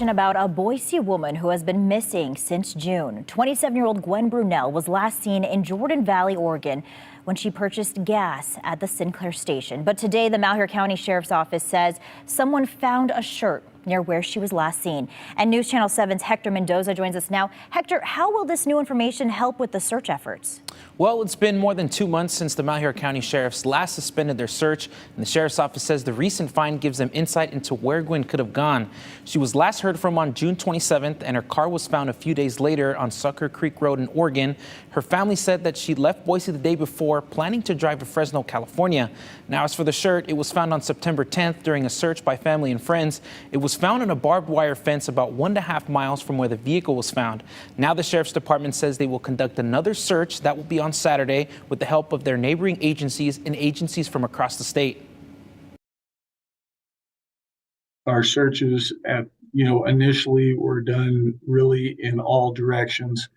information about a Boise woman who has been missing since June. 27-year-old Gwen Brunelle was last seen in Jordan Valley, Oregon, when she purchased gas at the Sinclair station. But today, the Malheur County Sheriff's Office says someone found a shirt near where she was last seen. And News Channel 7's Hector Mendoza joins us now. Hector, how will this new information help with the search efforts? Well, it's been more than 2 months since the Malheur County Sheriffs last suspended their search, and the Sheriff's Office says the recent find gives them insight into where Gwen could have gone. She was last heard from on June 27th, and her car was found a few days later on Sucker Creek Road in Oregon. Her family said that she left Boise the day before, planning to drive to Fresno, California. Now, as for the shirt, it was found on September 10th during a search by family and friends. It was found on a barbed wire fence about 1.5 miles from where the vehicle was found. Now the Sheriff's Department says they will conduct another search that will be on Saturday with the help of their neighboring agencies and agencies from across the state. Our searches initially were done really in all directions.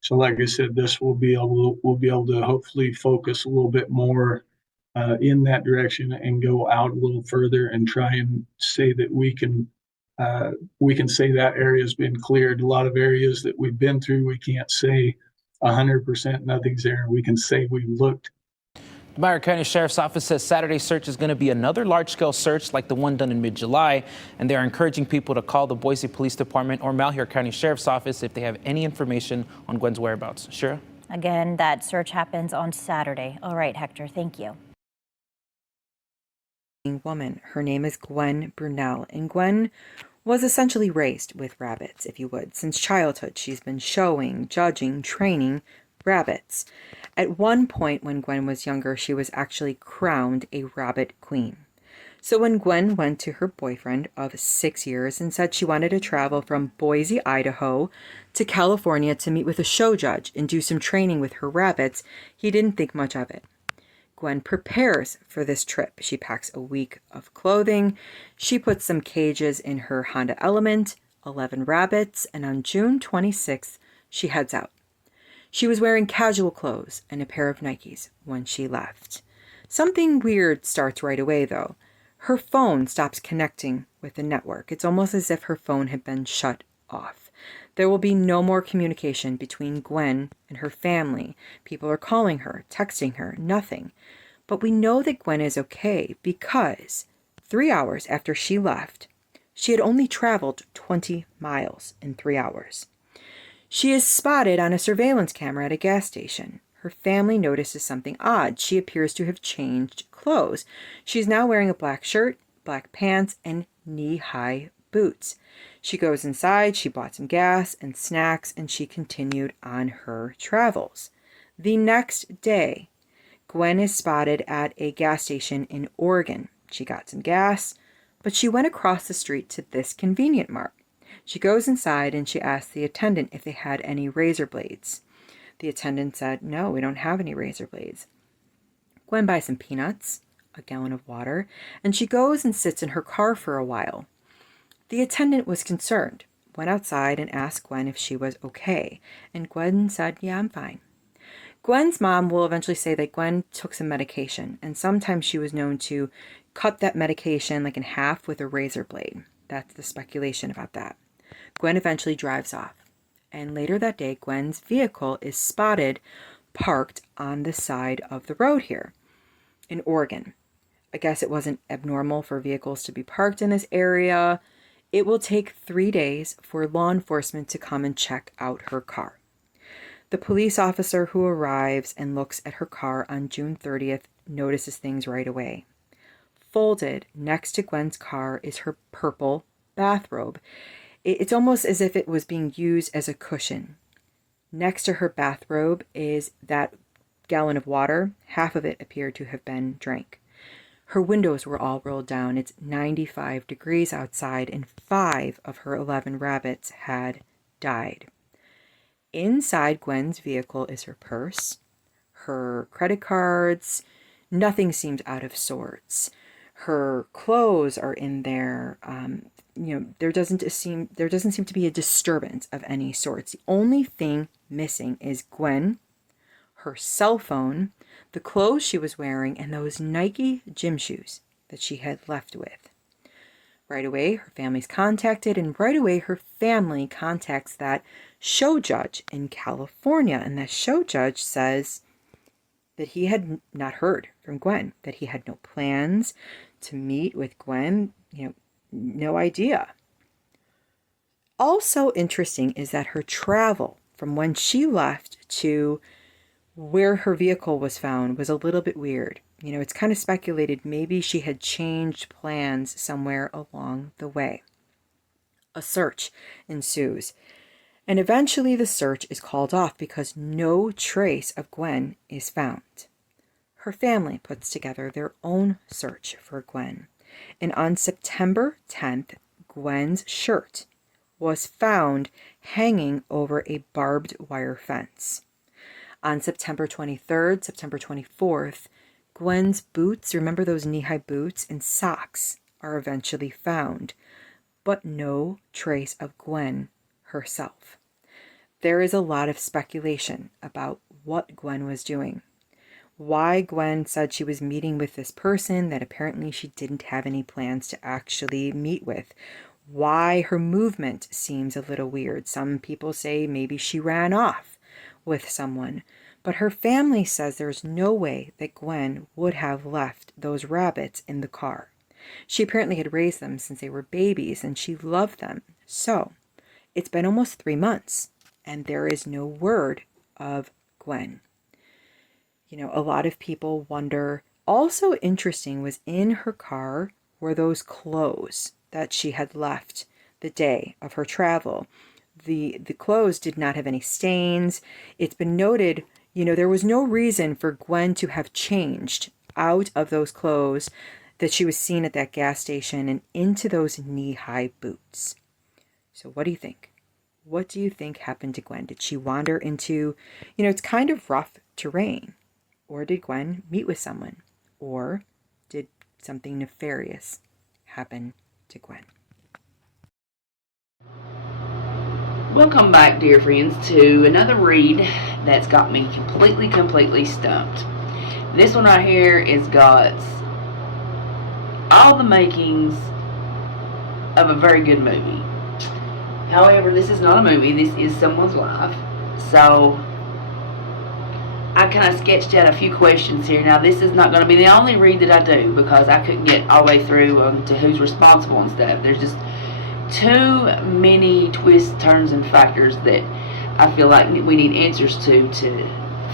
So like I said, we'll be able to hopefully focus a little bit more in that direction and go out a little further and try and say that we can say that area has been cleared. A lot of areas that we've been through, we can't say 100% nothing's there. We can say we looked. The Malheur County Sheriff's Office says Saturday's search is going to be another large-scale search like the one done in mid-July, and they're encouraging people to call the Boise Police Department or Malheur County Sheriff's Office if they have any information on Gwen's whereabouts. Shira? Again, that search happens on Saturday. All right, Hector, thank you. Woman. Her name is Gwen Brunelle, and Gwen was essentially raised with rabbits, if you would. Since childhood, she's been showing, judging, training rabbits. At one point when Gwen was younger, she was actually crowned a rabbit queen. So when Gwen went to her boyfriend of 6 years and said she wanted to travel from Boise, Idaho to California to meet with a show judge and do some training with her rabbits, he didn't think much of it. Gwen prepares for this trip. She packs a week of clothing. She puts some cages in her Honda Element, 11 rabbits, and on June 26th, she heads out. She was wearing casual clothes and a pair of Nikes when she left. Something weird starts right away, though. Her phone stops connecting with the network. It's almost as if her phone had been shut off. There will be no more communication between Gwen and her family. People are calling her, texting her, nothing. But we know that Gwen is okay because 3 hours after she left, she had only traveled 20 miles in 3 hours. She is spotted on a surveillance camera at a gas station. Her family notices something odd. She appears to have changed clothes. She's now wearing a black shirt, black pants, and knee-high boots. She goes inside, she bought some gas and snacks, and she continued on her travels. The next day, Gwen is spotted at a gas station in Oregon. She got some gas, but she went across the street to this convenient mart. She goes inside and she asks the attendant if they had any razor blades. The attendant said, "No, we don't have any razor blades." Gwen buys some peanuts, a gallon of water, and she goes and sits in her car for a while. The attendant was concerned, went outside and asked Gwen if she was okay, and Gwen said, "Yeah, I'm fine." Gwen's mom will eventually say that Gwen took some medication, and sometimes she was known to cut that medication like in half with a razor blade. That's the speculation about that. Gwen eventually drives off, and later that day, Gwen's vehicle is spotted parked on the side of the road here in Oregon. I guess it wasn't abnormal for vehicles to be parked in this area. It will take 3 days for law enforcement to come and check out her car. The police officer who arrives and looks at her car on June 30th notices things right away. Folded next to Gwen's car is her purple bathrobe. It's almost as if it was being used as a cushion. Next to her bathrobe is that gallon of water. Half of it appeared to have been drank. Her windows were all rolled down. It's 95 degrees outside, and 5 of her 11 rabbits had died. Inside Gwen's vehicle is her purse, her credit cards. Nothing seems out of sorts. Her clothes are in there. There doesn't seem to be a disturbance of any sorts. The only thing missing is Gwen, her cell phone, the clothes she was wearing, and those Nike gym shoes that she had left with. Right away, her family's contacted, and right away, her family contacts that show judge in California. And that show judge says that he had not heard from Gwen, that he had no plans to meet with Gwen, no idea. Also interesting is that her travel from when she left to where her vehicle was found was a little bit weird. It's kind of speculated maybe she had changed plans somewhere along the way. A search ensues, and eventually the search is called off because no trace of Gwen is found. Her family puts together their own search for Gwen, and on September 10th, Gwen's shirt was found hanging over a barbed wire fence. On September 23rd, September 24th, Gwen's boots, remember those knee-high boots, and socks are eventually found, but no trace of Gwen herself. There is a lot of speculation about what Gwen was doing. Why Gwen said she was meeting with this person that apparently she didn't have any plans to actually meet with. Why her movement seems a little weird. Some people say maybe she ran off with someone. But her family says there's no way that Gwen would have left those rabbits in the car. She apparently had raised them since they were babies and she loved them. So it's been almost 3 months and there is no word of Gwen. A lot of people wonder. Also interesting was in her car were those clothes that she had left the day of her travel. The clothes did not have any stains. It's been noted, there was no reason for Gwen to have changed out of those clothes that she was seen at that gas station and into those knee-high boots. So what do you think? What do you think happened to Gwen? Did she wander into, it's kind of rough terrain? Or did Gwen meet with someone? Or did something nefarious happen to Gwen? Welcome back, dear friends, to another read that's got me completely stumped. This one right here has got all the makings of a very good movie. However, this is not a movie, this is someone's life. So I kind of sketched out a few questions here. Now, this is not going to be the only read that I do because I couldn't get all the way through to who's responsible and stuff. There's just too many twists, turns, and factors that I feel like we need answers to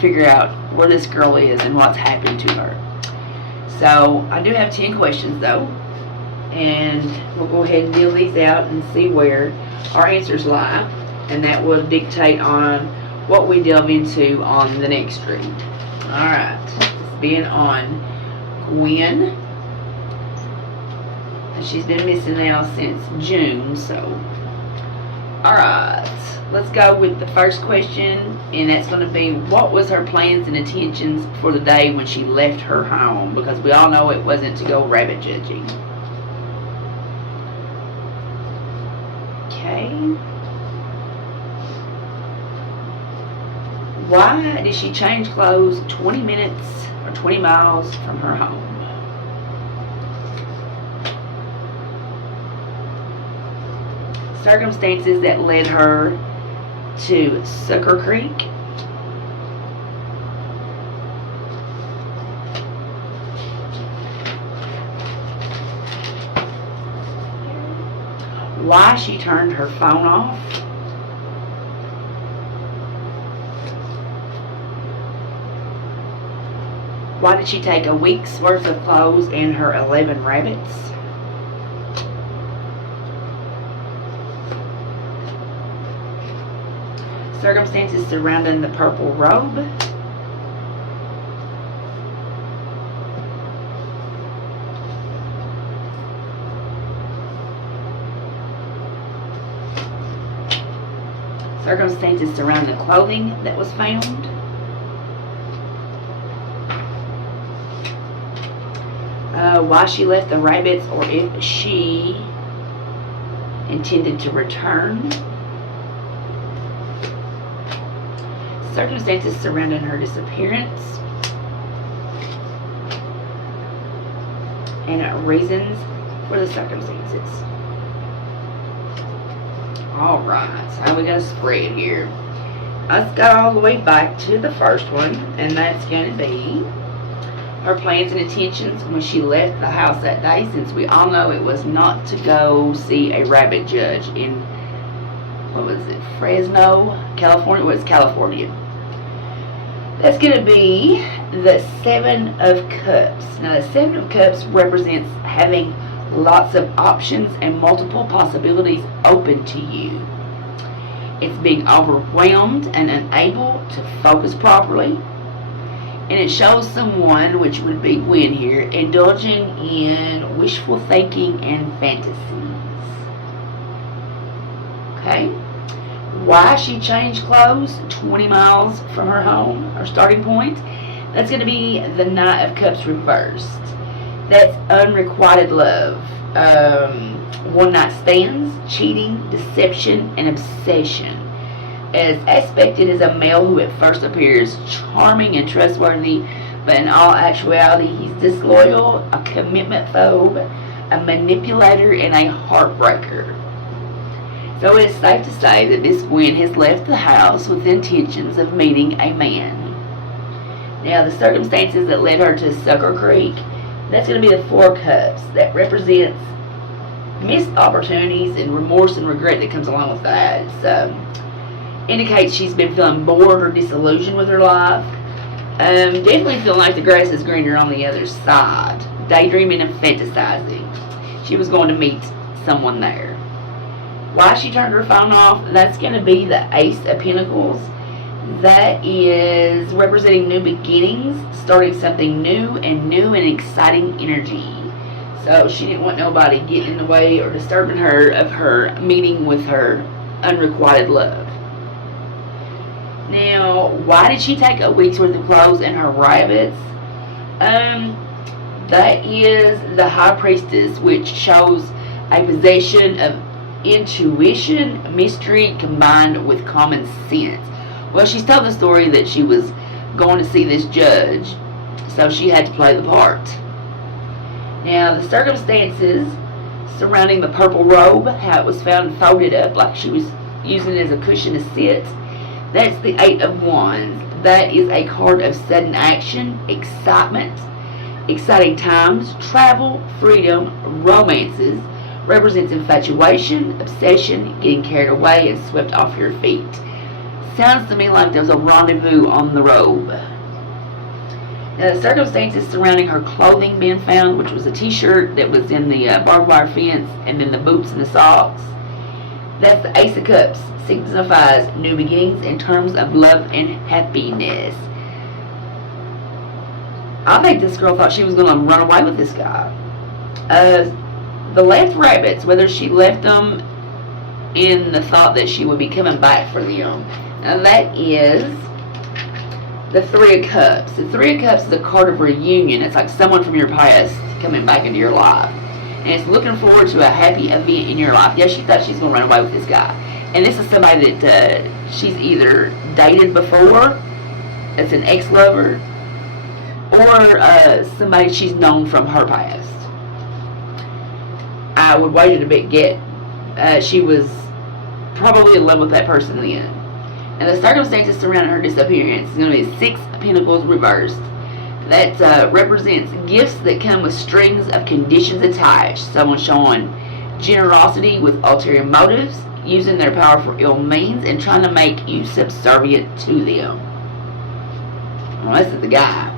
figure out where this girl is and what's happened to her. So I do have 10 questions though, and we'll go ahead and deal these out and see where our answers lie, and that will dictate on what we delve into on the next read. Alright, it's being on Gwen. She's been missing now since June, so. Alright, let's go with the first question, and that's going to be, what was her plans and intentions for the day when she left her home? Because we all know it wasn't to go rabbit judging. Okay. Why did she change clothes 20 minutes or 20 miles from her home? Circumstances that led her to Sucker Creek. Why she turned her phone off. Why did she take a week's worth of clothes and her 11 rabbits? Circumstances surrounding the purple robe. Circumstances surrounding the clothing that was found. Why she left the rabbits, or if she intended to return. Circumstances surrounding her disappearance. And reasons for the circumstances. Alright, so we got a spread here. Let's go all the way back to the first one, and that's going to be her plans and intentions when she left the house that day, since we all know it was not to go see a rabbit judge in, what was it, Fresno, California? It was California. That's going to be the Seven of Cups. Now, the Seven of Cups represents having lots of options and multiple possibilities open to you. It's being overwhelmed and unable to focus properly. And it shows someone, which would be Gwen here, indulging in wishful thinking and fantasies. Okay? Why she changed clothes 20 miles from her home, her starting point, that's going to be the Knight of Cups reversed. That's unrequited love. One night stands, cheating, deception, and obsession. As aspected as a male who at first appears charming and trustworthy, but in all actuality he's disloyal, a commitment phobe, a manipulator, and a heartbreaker. So it is safe to say that this Gwen has left the house with intentions of meeting a man. Now, the circumstances that led her to Sucker Creek, that's going to be the Four Cups. That represents missed opportunities and remorse and regret that comes along with that. Indicates she's been feeling bored or disillusioned with her life. Definitely feeling like the grass is greener on the other side. Daydreaming and fantasizing. She was going to meet someone there. Why she turned her phone off, that's going to be the Ace of Pentacles. That is representing new beginnings, starting something new and exciting energy. So she didn't want nobody getting in the way or disturbing her of her meeting with her unrequited love. Now, why did she take a week's worth of clothes and her rabbits? That is the High Priestess, which shows a possession of intuition, mystery, combined with common sense. Well, she's told the story that she was going to see this judge, so she had to play the part. Now, the circumstances surrounding the purple robe, how it was found folded up like she was using it as a cushion to sit, that's the Eight of Wands. That is a card of sudden action, excitement, exciting times, travel, freedom, romances. Represents infatuation, obsession, getting carried away and swept off your feet. Sounds to me like there was a rendezvous on the robe. Now, the circumstances surrounding her clothing being found, which was a t-shirt that was in the barbed wire fence, and then the boots and the socks. That's the Ace of Cups. Signifies new beginnings in terms of love and happiness. I think this girl thought she was going to run away with this guy. The left rabbits, whether she left them in the thought that she would be coming back for them. Now that is the Three of Cups. The Three of Cups is a card of reunion. It's like someone from your past coming back into your life. And it's looking forward to a happy event in your life. Yeah, she thought she's going to run away with this guy. And this is somebody that she's either dated before, that's an ex-lover, or somebody she's known from her past. I would wager to bet she was probably in love with that person then. And the circumstances surrounding her disappearance is going to be Six of Pentacles reversed. That represents gifts that come with strings of conditions attached. Someone showing generosity with ulterior motives, using their power for ill means, and trying to make you subservient to them. Well, this is the guy.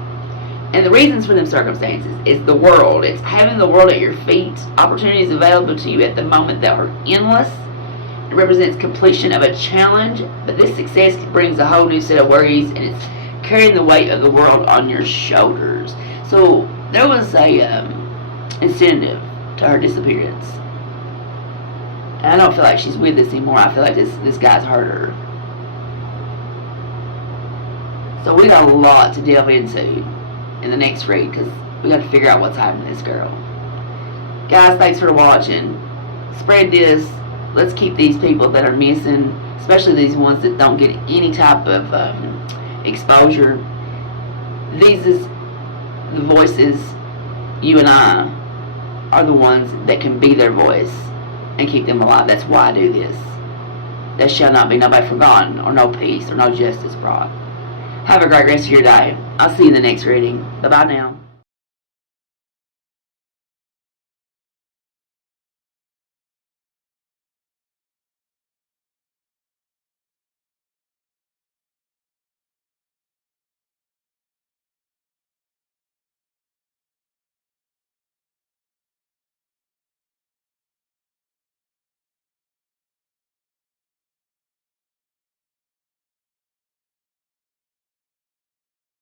And the reasons for them circumstances is the world. It's having the world at your feet. Opportunities available to you at the moment that are endless. It represents completion of a challenge, but this success brings a whole new set of worries, and it's carrying the weight of the world on your shoulders. So there was a incentive to her disappearance. And I don't feel like she's with us anymore. I feel like this guy's hurt her. So we got a lot to delve into in the next read, because we got to figure out what's happening to this girl. Guys, thanks for watching. Spread this. Let's keep these people that are missing, especially these ones that don't get any type of exposure. These is the voices you and I are the ones that can be their voice and keep them alive. That's why I do this. There shall not be nobody forgotten, or no peace, or no justice brought. Have a great rest of your day. I'll see you in the next reading. Bye-bye now.